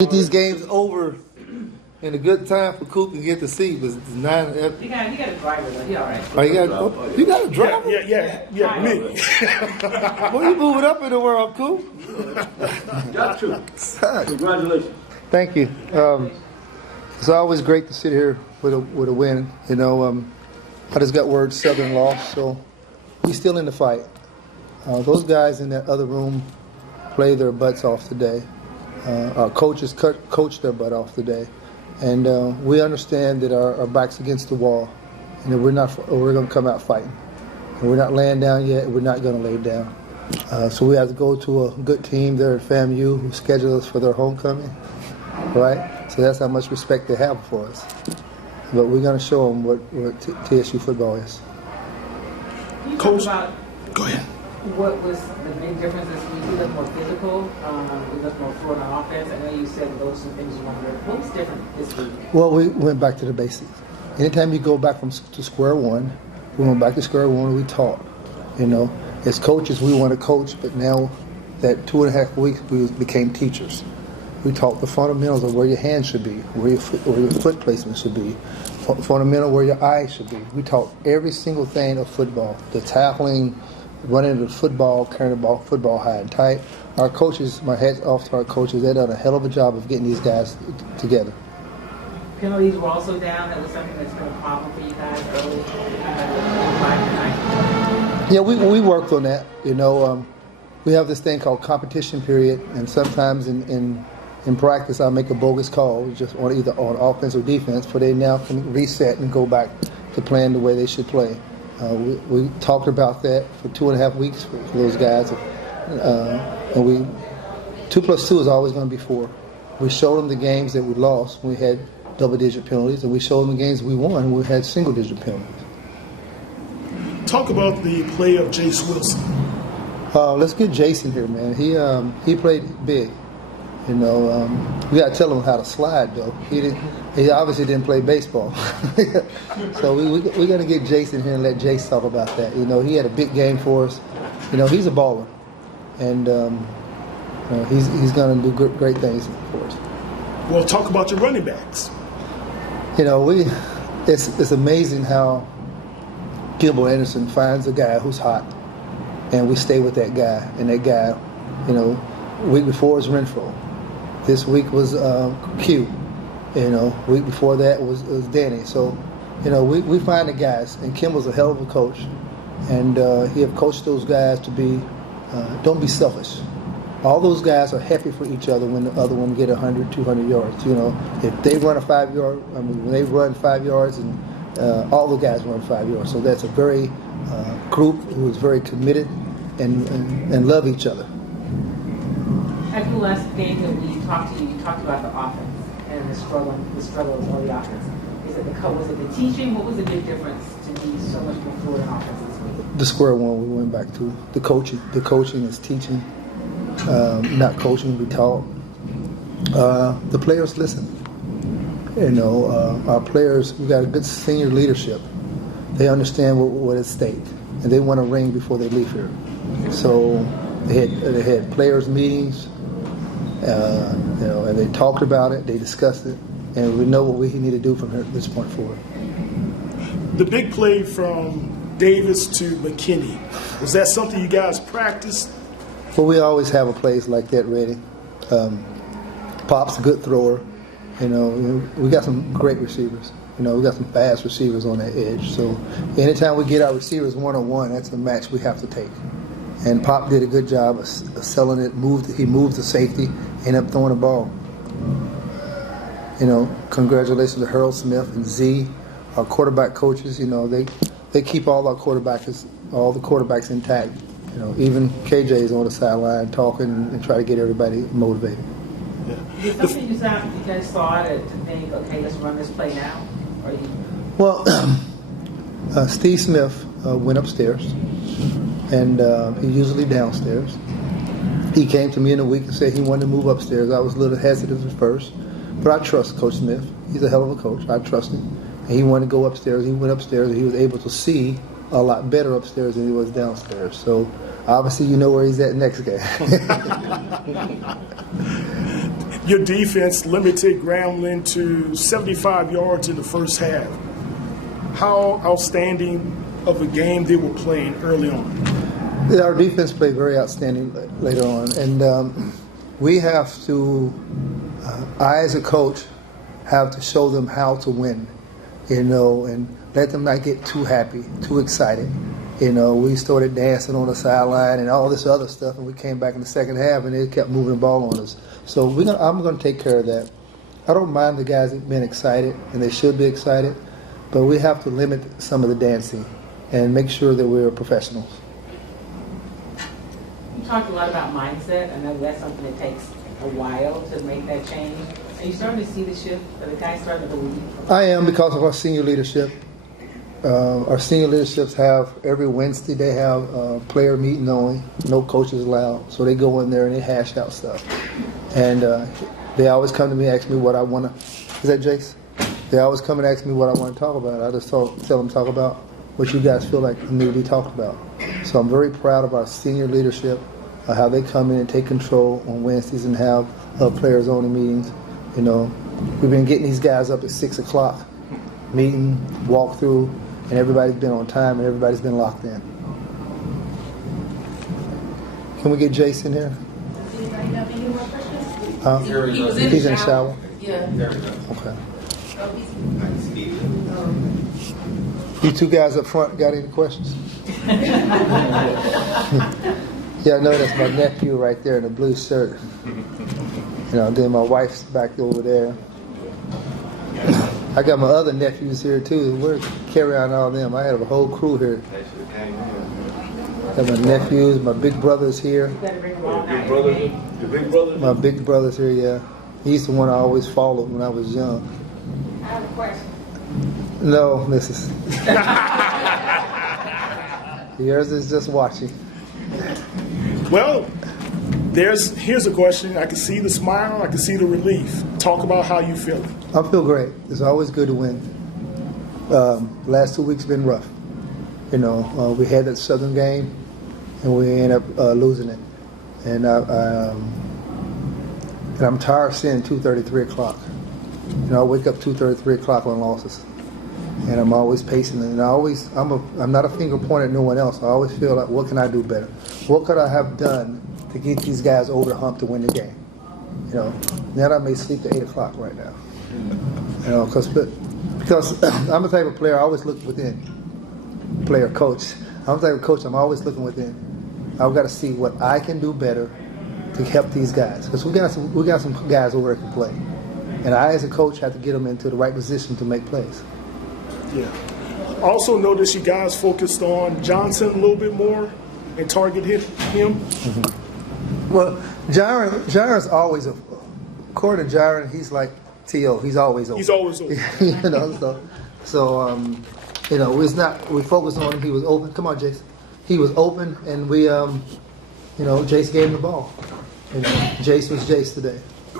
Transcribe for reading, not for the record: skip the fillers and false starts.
Get these games over in a good time for Coop to get the seat. But it's 9. He got a driver, but he all right. Oh, you got a driver? Yeah, me. Well, you moving up in the world, Coop. Got to. Congratulations. Thank you. It's always great to sit here with a win. You know, I just got word Southern lost, so we still in the fight. Those guys in that other room played their butts off today. Our coaches coached their butt off today, and we understand that our back's against the wall, and that we're going to come out fighting. And we're not laying down yet. And we're not going to lay down. So we have to go to a good team there at FAMU who scheduled us for their homecoming, right? So that's how much respect they have for us. But we're going to show them what TSU football is. Can you Coach, talk about go ahead. what was the big difference this week? You look more physical. You look more fluid on offense. I know you said those are some things you wanted. What was different this week? Well, we went back to the basics. Anytime you go back to square one, we went back to square one and we taught. You know, as coaches, we want to coach, but now that 2.5 weeks, we became teachers. We taught the fundamentals of where your hands should be, where your foot placement should be, fundamental where your eyes should be. We taught every single thing of football, the tackling, running the football, carrying the ball, football high and tight. Our coaches, my hat's off to our coaches, they've done a hell of a job of getting these guys together. Penalties were also down. That was something that's been a problem for you guys early. Yeah, we worked on that. You know, we have this thing called competition period, and sometimes in practice I make a bogus call, just on either on offense or defense, but they now can reset and go back to playing the way they should play. We talked about that for 2.5 weeks for those guys, and 2 + 2 is always going to be 4. We showed them the games that we lost when we had double-digit penalties, and we showed them the games we won when we had single-digit penalties. Talk about the play of Jace Wilson. Let's get Jason here, man. He played big. You know, we got to tell him how to slide, though. He obviously didn't play baseball. So we're going to get Jason here and let Jace talk about that. You know, he had a big game for us. You know, he's a baller. And he's going to do great things for us. Well, talk about your running backs. You know, it's amazing how Gilbert Anderson finds a guy who's hot, and we stay with that guy. And that guy, you know, week before was Renfro. This week was Q. You know, week before that was Danny. So, you know, we find the guys. And Kim was a hell of a coach, and he have coached those guys to be don't be selfish. All those guys are happy for each other when the other one get 100, 200 yards. You know, if they run a 5-yard, when they run 5 yards, and all the guys run 5 yards. So that's a very group who is very committed and love each other. After the last game that we talked to you talked about the offense and the struggle of the offense. Was it the teaching? What was the big difference to be so much more fluid in offense this week? The square one we went back to. The coaching. The coaching is teaching. Not coaching, we taught. The players listen. You know, our players, we got a good senior leadership. They understand what is at stake, and they want to ring before they leave here. So they had players meetings, you know, and they talked about it, they discussed it, and we know what we need to do from here at this point forward. The big play from Davis to McKinney, was that something you guys practiced? Well, we always have a place like that ready. Pop's a good thrower. You know, we got some great receivers. You know, we got some fast receivers on that edge. So anytime we get our receivers one-on-one, that's a match we have to take. And Pop did a good job of selling it. He moved the safety, ended up throwing the ball. You know, congratulations to Harold Smith and Z, our quarterback coaches. You know, they keep all the quarterbacks intact. You know, even KJ is on the sideline talking and try to get everybody motivated. Is it something you guys saw to think, okay, let's run this play now? Or Well, Steve Smith went upstairs, and he's usually downstairs. He came to me in a week and said he wanted to move upstairs. I was a little hesitant at first, but I trust Coach Smith. He's a hell of a coach. I trust him. And he wanted to go upstairs. He went upstairs, and he was able to see a lot better upstairs than he was downstairs. So obviously you know where he's at next game. Your defense limited Grambling to 75 yards in the first half. How outstanding of a game they were playing early on? Yeah, our defense played very outstanding later on, and we have to, I as a coach, have to show them how to win, and let them not get too happy, too excited. We started dancing on the sideline and all this other stuff, and we came back in the second half, and they kept moving the ball on us. So I'm going to take care of that. I don't mind the guys being excited, and they should be excited, but we have to limit some of the dancing and make sure that we're professionals. You talked a lot about mindset. I know that's something that takes a while to make that change. Are you starting to see the shift? Are the guys starting to believe? I am, because of our senior leadership. Our senior leaderships have, every Wednesday they have a player meeting only, no coaches allowed. So they go in there and they hash out stuff. And they always come to me and ask me what I want to, is that Jace? They always come and ask me what I want to talk about. I just tell them talk about what you guys feel like need to be talked about. So I'm very proud of our senior leadership, how they come in and take control on Wednesdays and have players only meetings. We've been getting these guys up at 6 o'clock, meeting, walk through, and everybody's been on time and everybody's been locked in. Can we get Jason here? Does anybody have any more questions? He was he's in the shower. Yeah. There we go. Okay. Oh, he's, You two guys up front got any questions? Yeah, I know that's my nephew right there in the blue shirt. Then my wife's back over there. I got my other nephews here too. We're carrying on all them. I have a whole crew here. Got my nephews, my big brother's here. You better bring them all night. Your big brother? My big brother's here, yeah. He's the one I always followed when I was young. I have a question. No, Mrs. Yours is just watching. Well, here's a question. I can see the smile. I can see the relief. Talk about how you feel. I feel great. It's always good to win. Last 2 weeks been rough. We had that Southern game, and we ended up losing it. And I'm tired of seeing 2:30, 3 o'clock. I wake up 2:30, 3 o'clock on losses, and I'm always pacing. And I'm not a finger pointer at no one else. I always feel like, what can I do better? What could I have done to get these guys over the hump to win the game? Now I may sleep to 8 o'clock right now. Because I'm the type of player I always look within. Player, coach. I'm the type of coach. I'm always looking within. I've got to see what I can do better to help these guys, because we got some guys over there who can play, and I as a coach have to get them into the right position to make plays. Yeah. Also notice you guys focused on Johnson a little bit more and targeted him. Mm-hmm. Well, Jaron's always according to Jaron, he's like T.O. He's always open. He's always open. We focused on him. He was open. Come on, Jace. He was open, and we, Jace gave him the ball. Jace was Jace today.